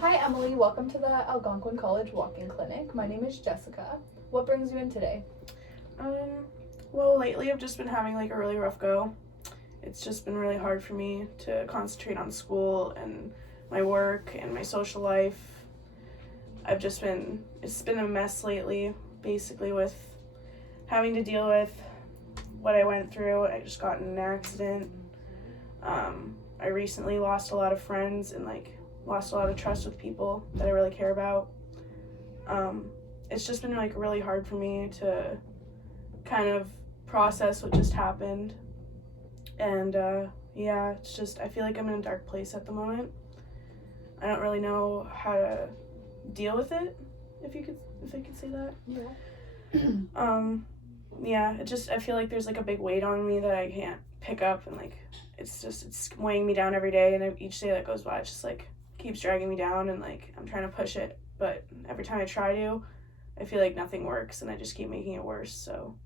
Hi, Emily. Welcome to the Algonquin College Walk-in Clinic. My name is Jessica. What brings you in today? Um, well, lately I've just been having like a really rough go. It's just been really hard for me to concentrate on school and my work and my social life. It's been a mess lately, basically, with having to deal with what I went through. I just got in an accident. I recently lost a lot of friends and like lost a lot of trust with people that I really care about. It's just been like really hard for me to kind of process what just happened. And yeah, it's just, I feel like I'm in a dark place at the moment. I don't really know how to deal with it, if I could say that. Yeah. Um, yeah, I feel like there's like a big weight on me that I can't pick up, and like, it's weighing me down every day, and each day that goes by, it's just like keeps dragging me down, and like, I'm trying to push it, but every time I try to, I feel like nothing works, and I just keep making it worse, so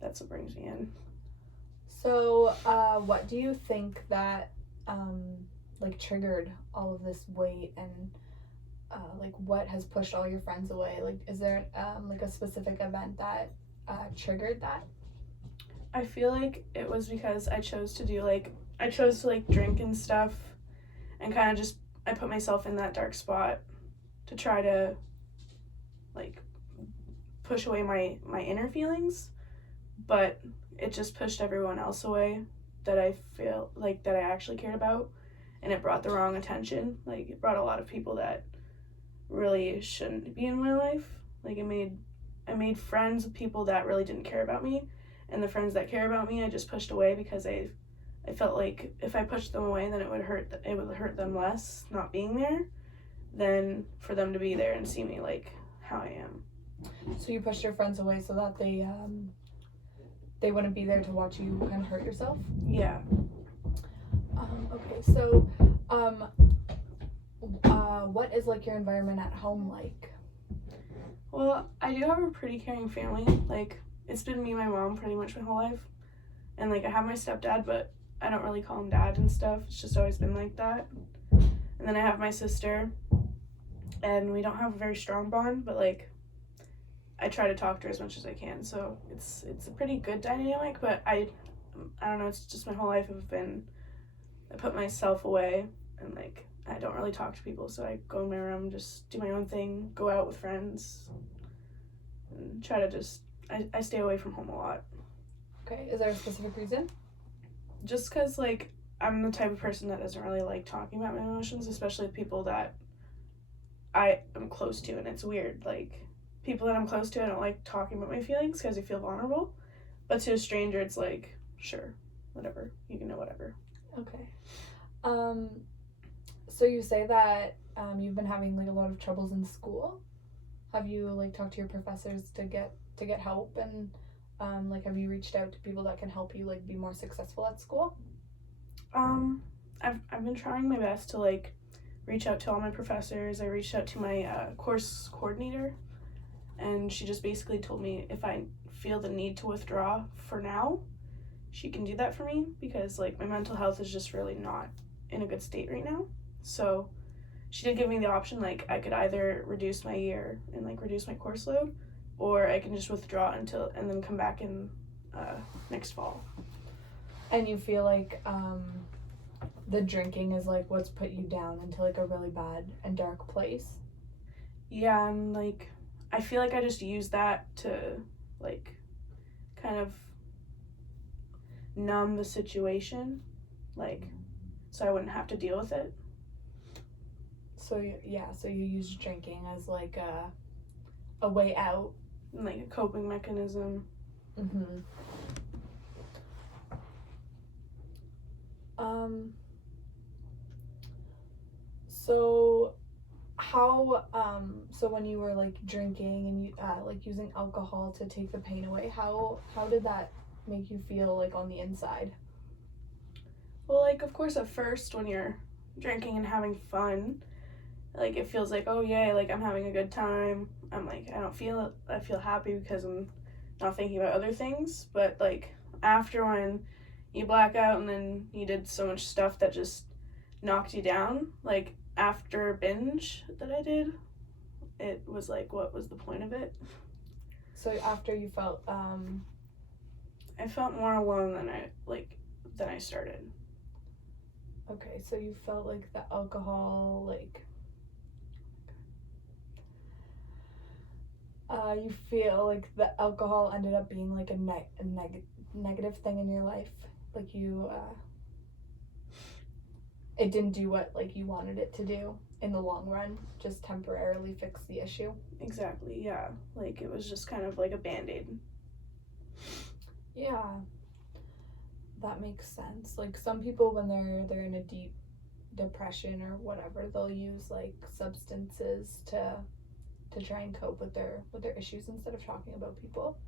that's what brings me in. So, what do you think that like triggered all of this weight and like what has pushed all your friends away? Like, is there like a specific event that triggered that? I feel like it was because I chose to like drink and stuff and kind of just I put myself in that dark spot to try to like push away my inner feelings, but it just pushed everyone else away that I feel like that I actually cared about, and it brought the wrong attention. Like it brought a lot of people that really shouldn't be in my life. Like I made friends with people that really didn't care about me, and the friends that care about me I just pushed away because I felt like if I pushed them away, then it would hurt them less not being there than for them to be there and see me like how I am. So you pushed your friends away so that they wouldn't be there to watch you kind of hurt yourself. Yeah. Okay, so um, what is like your environment at home like? Well, I do have a pretty caring family. Like it's been me and my mom pretty much my whole life. And like I have my stepdad, but I don't really call him dad and stuff. It's just always been like that. And then I have my sister, and we don't have a very strong bond, but like I try to talk to her as much as I can. So it's a pretty good dynamic, but I don't know, it's just my whole life I put myself away, and like I don't really talk to people, so I go in my room, just do my own thing, go out with friends, and try to I stay away from home a lot. Okay, is there a specific reason? Just because like I'm the type of person that doesn't really like talking about my emotions, especially with people that I am close to, and it's weird. Like people that I'm close to, I don't like talking about my feelings because I feel vulnerable. But to a stranger, it's like, sure, whatever, you can know whatever. Okay. Um, so you say that you've been having like a lot of troubles in school. Have you like talked to your professors to get help and like have you reached out to people that can help you like be more successful at school? Um, I've been trying my best to like reach out to all my professors. I reached out to my course coordinator, and she just basically told me if I feel the need to withdraw for now, she can do that for me because like my mental health is just really not in a good state right now. So she did give me the option like I could either reduce my year and like reduce my course load, or I can just withdraw until and then come back in next fall. And you feel like the drinking is like what's put you down into like a really bad and dark place? Yeah, and like I feel like I just use that to like kind of numb the situation, like so I wouldn't have to deal with it. So yeah, so you use drinking as like a way out. And, like a coping mechanism. Mhm. Um so how so when you were like drinking and you like using alcohol to take the pain away, how did that make you feel like on the inside? Well, like of course at first when you're drinking and having fun, like it feels like oh yay, like I'm having a good time. I'm like I feel happy because I'm not thinking about other things, but like after when you black out and then you did so much stuff that just knocked you down. Like, after a binge that I did, it was like, what was the point of it? So after you felt I felt more alone than I started. okay, so you felt like the alcohol, like you feel like the alcohol ended up being like a negative thing in your life, like you it didn't do what like you wanted it to do in the long run, just temporarily fix the issue. Exactly, yeah. Like, it was just kind of like a Band-Aid. Yeah, that makes sense. Like some people when they're in a deep depression or whatever, they'll use like substances to try and cope with their issues instead of talking about people.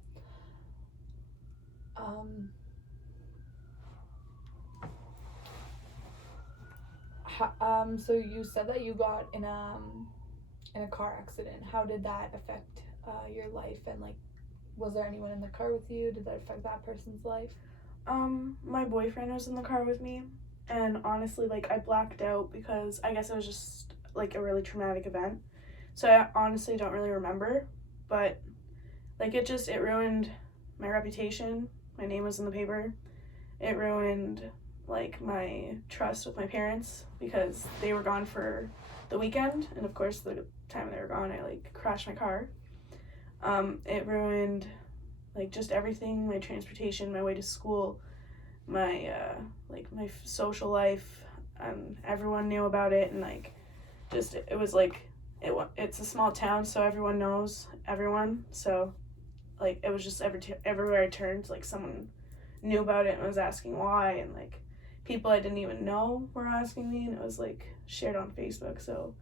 So you said that you got in a car accident. How did that affect your life, and like was there anyone in the car with you? Did that affect that person's life? My boyfriend was in the car with me, and honestly, like, I blacked out because I guess it was just like a really traumatic event. So I honestly don't really remember, but like it ruined my reputation. My name was in the paper. It ruined like my trust with my parents because they were gone for the weekend, and of course the time they were gone I like crashed my car. It ruined like just everything, my transportation, my way to school, my my social life. Everyone knew about it, and like just it was like it's a small town, so everyone knows everyone. So like it was just everywhere I turned, like someone knew about it and was asking why, and like people I didn't even know were asking me, and it was like shared on Facebook. So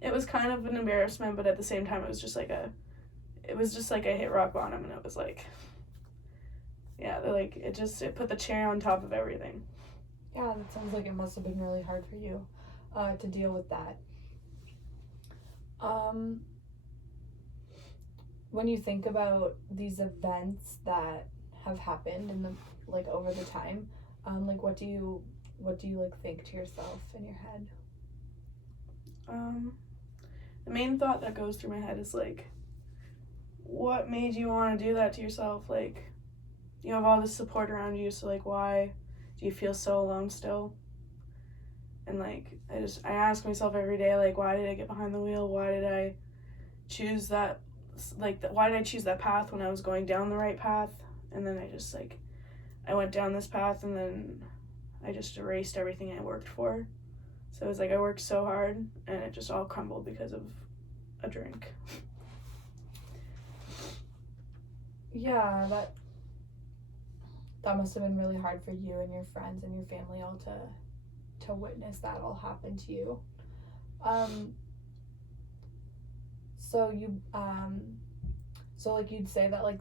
it was kind of an embarrassment, but at the same time it was just like I hit rock bottom, and it was like, yeah, like it put the cherry on top of everything. Yeah, that sounds like it must have been really hard for you to deal with that. When you think about these events that have happened in the like over the time, like what do you like think to yourself in your head? The main thought that goes through my head is like, what made you want to do that to yourself? Like, you have all this support around you, so like why do you feel so alone still? And like I ask myself every day, like, why did I get behind the wheel? Why did I choose that why did I choose that path when I was going down the right path? And then I went down this path, and then I just erased everything I worked for. So it was like I worked so hard, and it just all crumbled because of a drink. Yeah, that must have been really hard for you and your friends and your family all to witness that all happen to you. So you so like you'd say that like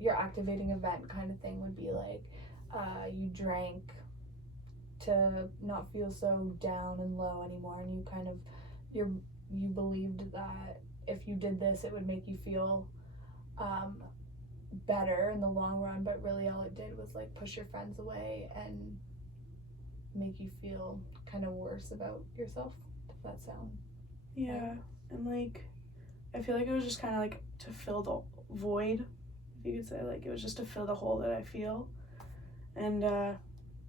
your activating event kind of thing would be like you drank to not feel so down and low anymore, and you kind of you believed that if you did this it would make you feel better in the long run, but really all it did was like push your friends away and make you feel kind of worse about yourself. Does that sound? Yeah, and like I feel like it was just kind of like to fill the void, if you could say. Like it was just to fill the hole that I feel, and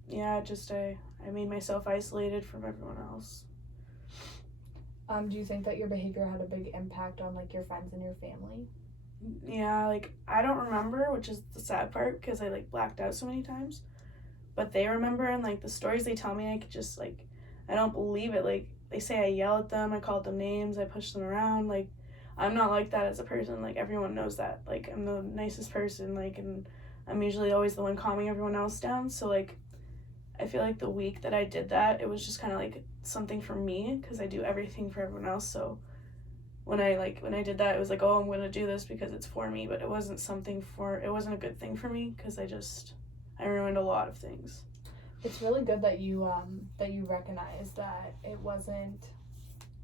yeah, just I made myself isolated from everyone else. Do you think that your behavior had a big impact on like your friends and your family? Yeah, like I don't remember, which is the sad part because I like blacked out so many times, but they remember, and like the stories they tell me, I could just like I don't believe it. Like they say I yell at them, I call them names, I push them around. Like I'm not like that as a person. Like everyone knows that. Like I'm the nicest person. Like, and I'm usually always the one calming everyone else down. So like I feel like the week that I did that, it was just kind of like something for me because I do everything for everyone else. So when I did that, it was like, oh, I'm gonna do this because it's for me, but it wasn't a good thing for me because I ruined a lot of things. It's really good that you recognize that it wasn't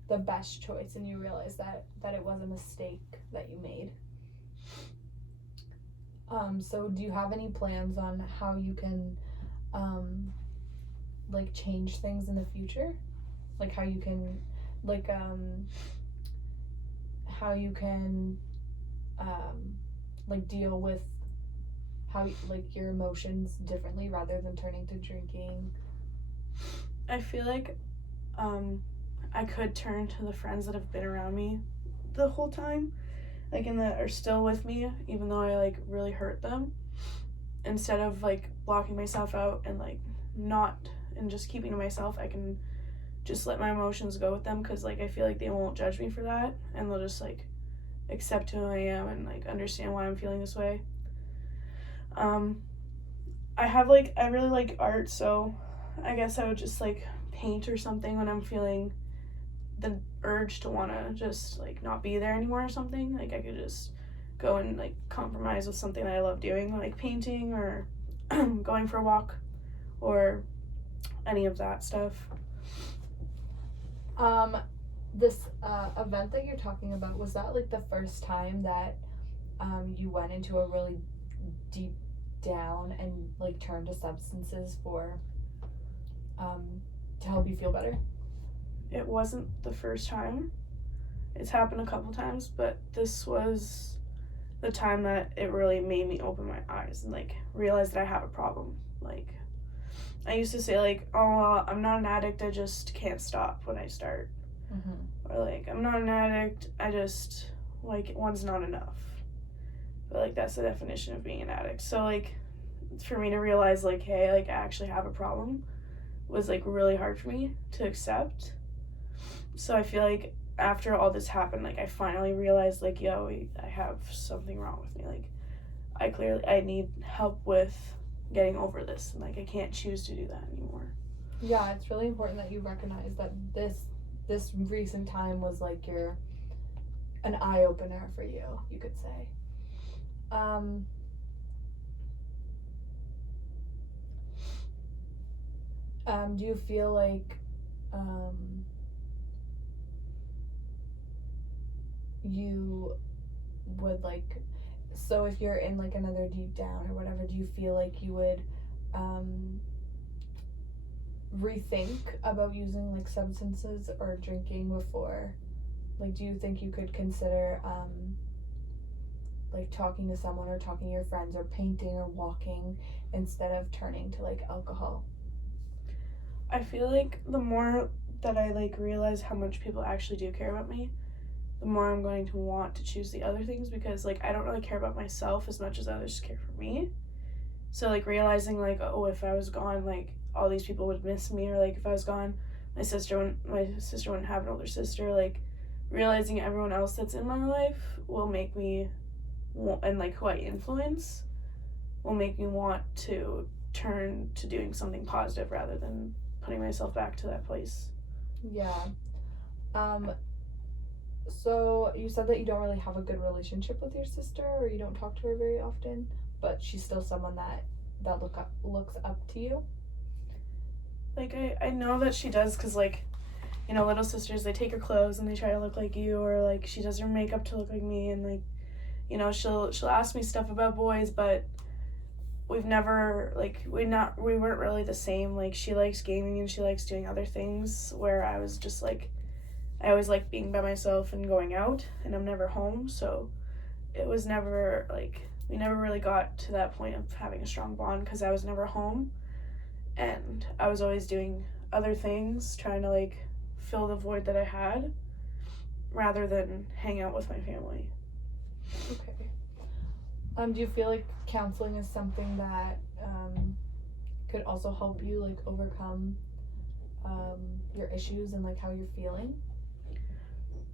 the best choice, and you realize that it was a mistake that you made. So do you have any plans on how you can like change things in the future, like how you can like how you can like deal with how like your emotions differently rather than turning to drinking. I feel like I could turn to the friends that have been around me the whole time, like, and that are still with me, even though I like really hurt them, instead of like blocking myself out and like not and just keeping to myself. I can just let my emotions go with them because like I feel like they won't judge me for that, and they'll just like accept who I am and like understand why I'm feeling this way. I really like art, so I guess I would just like paint or something when I'm feeling the urge to want to just like not be there anymore or something. Like I could just go and like compromise with something that I love doing, like painting or going for a walk or any of that stuff. This event that you're talking about, was that like the first time that you went into a really deep down and like turned to substances for to help you feel better? It wasn't the first time. It's happened a couple times, but this was the time that it really made me open my eyes and like realize that I have a problem. Like I used to say like, oh, well, I'm not an addict, I just can't stop when I start. Mm-hmm. Or like, I'm not an addict, I just like one's not enough. But like that's the definition of being an addict. So like for me to realize like, hey, like I actually have a problem was like really hard for me to accept. So I feel like after all this happened, like I finally realized like, yo, I have something wrong with me. Like I need help with getting over this, and like I can't choose to do that anymore. Yeah, it's really important that you recognize that this recent time was like an eye opener for you, you could say. Do you feel like you would like, so if you're in like another deep down or whatever, do you feel like you would rethink about using like substances or drinking before, like do you think you could consider like talking to someone or talking to your friends or painting or walking instead of turning to like alcohol? I feel like the more that I like realize how much people actually do care about me, the more I'm going to want to choose the other things, because like I don't really care about myself as much as others care for me. So like realizing like, oh, if I was gone, like all these people would miss me, or like if I was gone, my sister wouldn't have an older sister. Like realizing everyone else that's in my life will make me and like who I influence will make me want to turn to doing something positive rather than putting myself back to that place. Yeah. So you said that you don't really have a good relationship with your sister, or you don't talk to her very often, but she's still someone that looks up to you. Like I know that she does, because like, you know, little sisters, they take her clothes and they try to look like you, or like she does her makeup to look like me, and like, you know, she'll ask me stuff about boys, but we've never like we weren't really the same. Like she likes gaming and she likes doing other things, where I was just like, I always like being by myself and going out, and I'm never home. So it was never like, we never really got to that point of having a strong bond, because I was never home and I was always doing other things, trying to like fill the void that I had rather than hang out with my family. Okay. Do you feel like counseling is something that could also help you like overcome your issues and like how you're feeling?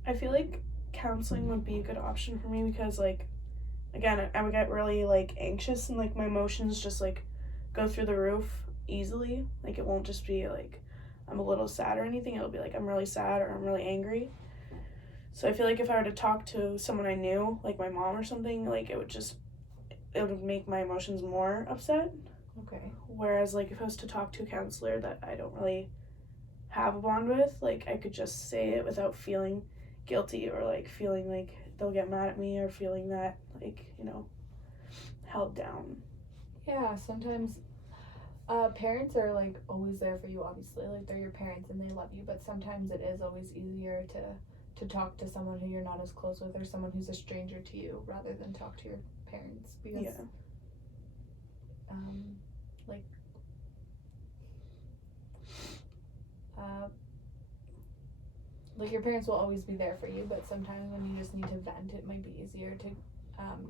I feel like counseling would be a good option for me, because like, again, I would get really like anxious and like my emotions just like go through the roof easily. Like it won't just be like I'm a little sad or anything, it'll be like I'm really sad or I'm really angry. So I feel like if I were to talk to someone I knew, like my mom or something, like it would make my emotions more upset. Okay. Whereas like if I was to talk to a counselor that I don't really have a bond with, like I could just say it without feeling guilty, or like feeling like they'll get mad at me, or feeling that like, you know, held down. Yeah, sometimes Parents are like always there for you, obviously. Like they're your parents and they love you, but sometimes it is always easier to talk to someone who you're not as close with or someone who's a stranger to you rather than talk to your parents because Yeah. like uh like your parents will always be there for you, but sometimes when you just need to vent, it might be easier to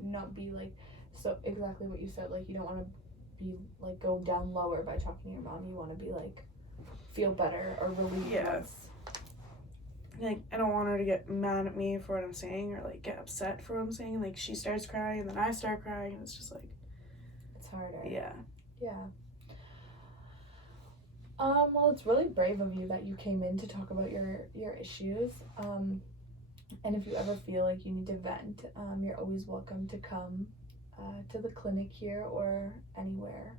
not be like so exactly what you said. Like you don't want to be like go down lower by talking to your mom. You want to be like feel better or relieved. Yeah. Less. Like, I don't want her to get mad at me for what I'm saying or like get upset for what I'm saying. Like, she starts crying and then I start crying and it's just like, It's harder. yeah. Yeah. Well, it's really brave of you that you came in to talk about your issues. And if you ever feel like you need to vent, you're always welcome to come to the clinic here or anywhere.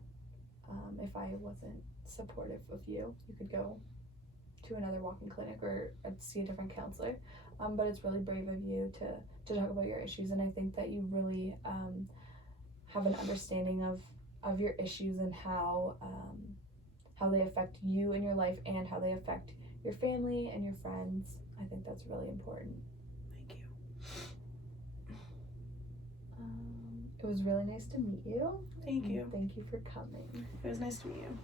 If I wasn't supportive of you, you could go to another walk-in clinic or see a different counselor. But it's really brave of you to talk about your issues, and I think that you really have an understanding of your issues and how they affect you in your life and how they affect your family and your friends. I think that's really important. Thank you. It was really nice to meet you. Thank you. Thank you for coming. It was nice to meet you.